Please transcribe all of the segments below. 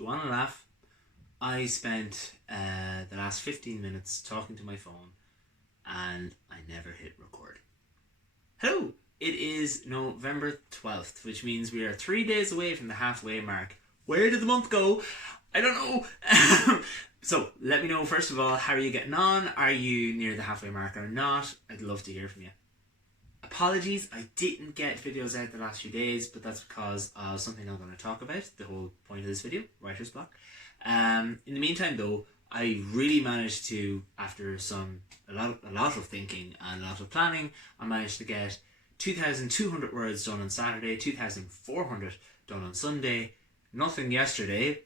you want to laugh? I spent the last 15 minutes talking to my phone and I never hit record. Hello! It is November 12th, which means we are 3 days away from the halfway mark. Where did the month go? I don't know. So, let me know first of all, how are you getting on? Are you near the halfway mark or not? I'd love to hear from you. Apologies, I didn't get videos out the last few days, but that's because of something I'm going to talk about, the whole point of this video, writer's block. In the meantime though, I really managed to, after a lot of thinking and a lot of planning, I managed to get 2,200 words done on Saturday, 2,400 done on Sunday, nothing yesterday,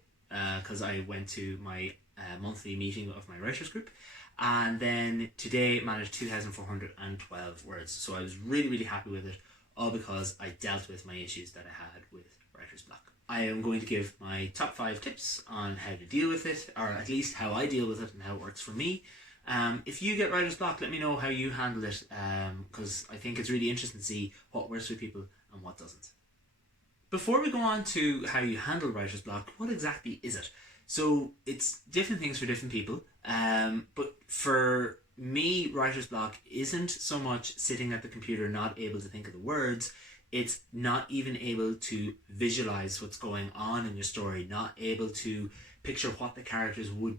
because I went to my monthly meeting of my writers group, and then today managed 2,412 words. So I was really happy with it, all because I dealt with my issues that I had with writer's block. I am going to give my top 5 tips on how to deal with it, or at least how I deal with it and how it works for me. If you get writer's block, let me know how you handle it, because I think it's really interesting to see what works for people and what doesn't. Before we go on to how you handle writer's block, what exactly is it? So it's different things for different people, but for me, writer's block isn't so much sitting at the computer not able to think of the words. It's not even able to visualize what's going on in your story, not able to picture what the characters would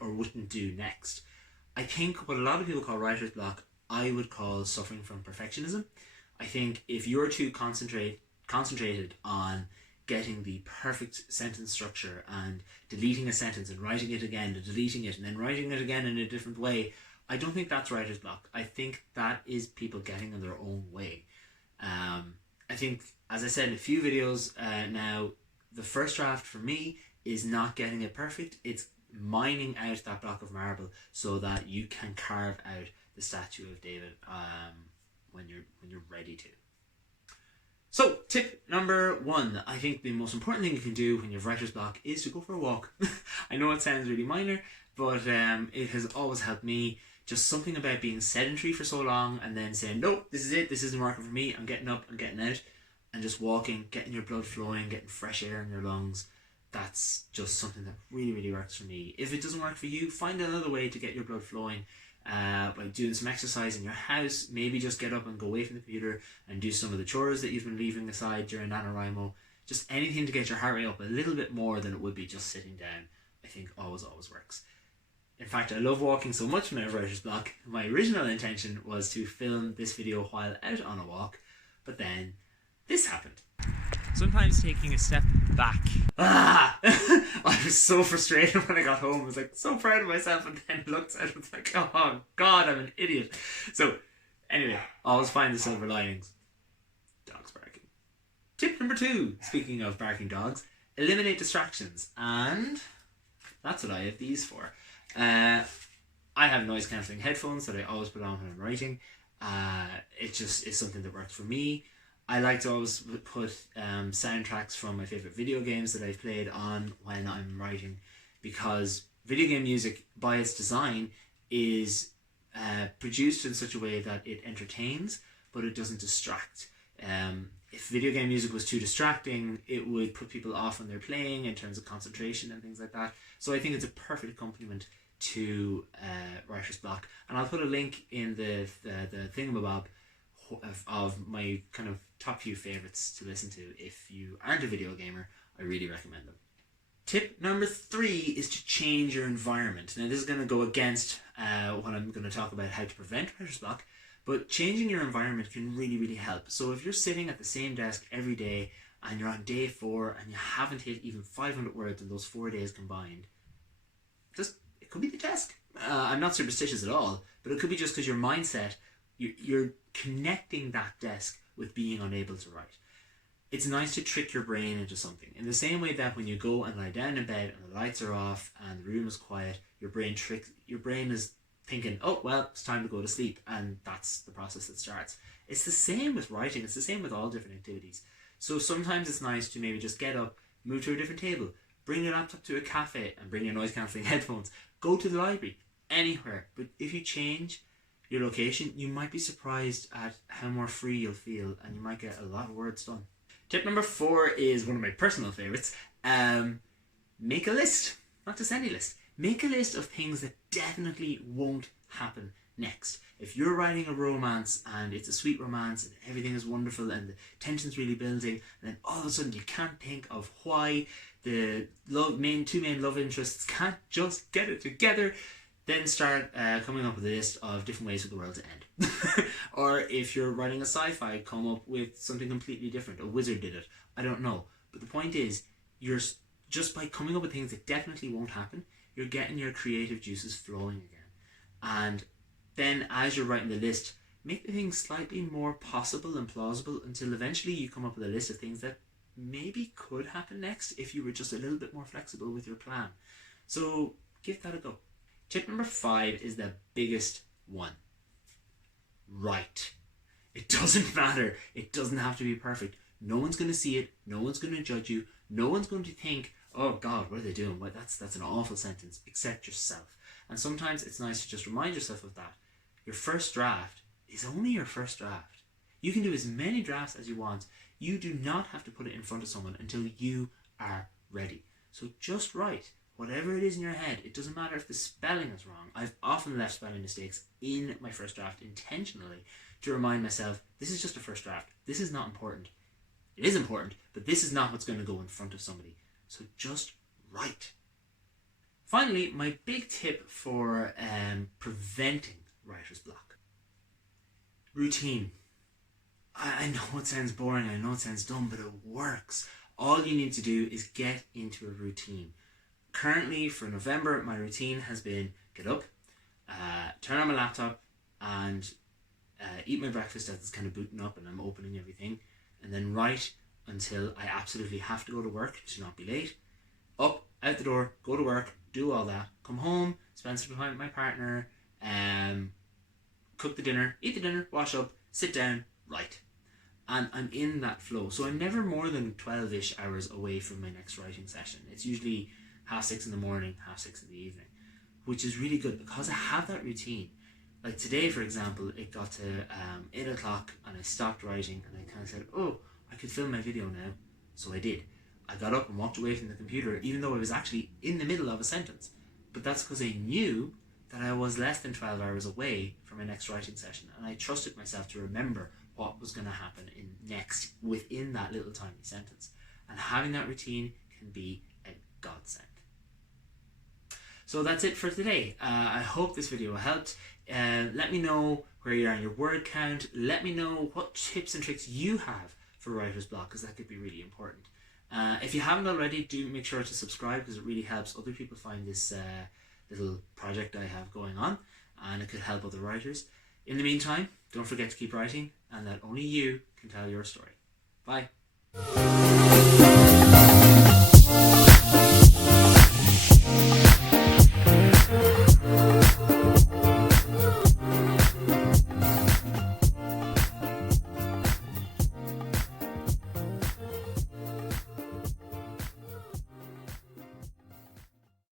or wouldn't do next. I think what a lot of people call writer's block, I would call suffering from perfectionism. I think if you're too concentrated on getting the perfect sentence structure and deleting a sentence and writing it again and deleting it and then writing it again in a different way, I don't think that's writer's block. I think that is people getting in their own way. I think, as I said in a few videos now, the first draft for me is not getting it perfect. It's mining out that block of marble so that you can carve out the statue of David when you're ready to. So, tip number 1. I think the most important thing you can do when you have writer's block is to go for a walk. I know it sounds really minor, but it has always helped me. Just something about being sedentary for so long and then saying, nope, this is it, this isn't working for me, I'm getting up, I'm getting out, and just walking, getting your blood flowing, getting fresh air in your lungs. That's just something that really works for me. If it doesn't work for you, find another way to get your blood flowing by doing some exercise in your house. Maybe just get up and go away from the computer and do some of the chores that you've been leaving aside during NaNoWriMo. Just anything to get your heart rate up a little bit more than it would be just sitting down, I think always works. In fact, I love walking so much when I have writer's block. My original intention was to film this video while out on a walk, but then this happened. Sometimes taking a step back. I was so frustrated when I got home. I was like so proud of myself, and then looked at it and was like, oh God, I'm an idiot. So anyway, always find the silver linings. Dogs barking. Tip number 2, speaking of barking dogs, eliminate distractions. And that's what I have these for. I have noise cancelling headphones that I always put on when I'm writing. It just is something that works for me. I like to always put soundtracks from my favourite video games that I've played on when I'm writing, because video game music by its design is produced in such a way that it entertains but it doesn't distract. If video game music was too distracting, it would put people off when they're playing in terms of concentration and things like that. So I think it's a perfect accompaniment to writer's block, and I'll put a link in the thingamabob of my kind of top few favourites to listen to. If you aren't a video gamer, I really recommend them. Tip number 3 is to change your environment. Now this is going to go against what I'm going to talk about, how to prevent writer's block, but changing your environment can really help. So if you're sitting at the same desk every day and you're on day 4 and you haven't hit even 500 words in those 4 days combined, it could be the desk. I'm not superstitious at all, but it could be just because your mindset, you're connecting that desk with being unable to write. It's nice to trick your brain into something. In the same way that when you go and lie down in bed and the lights are off and the room is quiet, your brain is thinking, oh, well, it's time to go to sleep. And that's the process that starts. It's the same with writing. It's the same with all different activities. So sometimes it's nice to maybe just get up, move to a different table, bring your laptop to a cafe and bring your noise cancelling headphones, go to the library, anywhere. But if you change your location, you might be surprised at how more free you'll feel, and you might get a lot of words done. Tip number 4 is one of my personal favourites. make a list. Not just any list. Make a list of things that definitely won't happen next. If you're writing a romance and it's a sweet romance and everything is wonderful and the tension's really building, and then all of a sudden you can't think of why the two main love interests can't just get it together, then start coming up with a list of different ways for the world to end. Or if you're writing a sci-fi, come up with something completely different. A wizard did it. I don't know. But the point is, you're just by coming up with things that definitely won't happen, you're getting your creative juices flowing again. And then as you're writing the list, make the things slightly more possible and plausible until eventually you come up with a list of things that maybe could happen next if you were just a little bit more flexible with your plan. So give that a go. Tip number 5 is the biggest one. Write. It doesn't matter. It doesn't have to be perfect. No one's going to see it. No one's going to judge you. No one's going to think, oh God, what are they doing? Well, that's an awful sentence, except yourself. And sometimes it's nice to just remind yourself of that. Your first draft is only your first draft. You can do as many drafts as you want. You do not have to put it in front of someone until you are ready. So just write. Whatever it is in your head, it doesn't matter if the spelling is wrong. I've often left spelling mistakes in my first draft intentionally to remind myself, this is just a first draft. This is not important. It is important, but this is not what's going to go in front of somebody. So just write. Finally, my big tip for preventing writer's block. Routine. I know it sounds boring, I know it sounds dumb, but it works. All you need to do is get into a routine. Currently, for November, my routine has been get up, turn on my laptop, and eat my breakfast as it's kind of booting up and I'm opening everything, and then write until I absolutely have to go to work to not be late. Up, out the door, go to work, do all that, come home, spend some time with my partner, cook the dinner, eat the dinner, wash up, sit down, write. And I'm in that flow. So I'm never more than 12-ish hours away from my next writing session. It's usually 6:30 in the morning, 6:30 in the evening, which is really good because I have that routine. Like today, for example, it got to 8 o'clock and I stopped writing and I kind of said, oh, I could film my video now. So I did. I got up and walked away from the computer, even though I was actually in the middle of a sentence. But that's because I knew that I was less than 12 hours away from my next writing session. And I trusted myself to remember what was going to happen next within that little tiny sentence. And having that routine can be a godsend. So that's it for today. I hope this video helped. Let me know where you are on your word count. Let me know what tips and tricks you have for writer's block, because that could be really important. If you haven't already, do make sure to subscribe, because it really helps other people find this little project I have going on, and it could help other writers. In the meantime, don't forget to keep writing, and that only you can tell your story. Bye.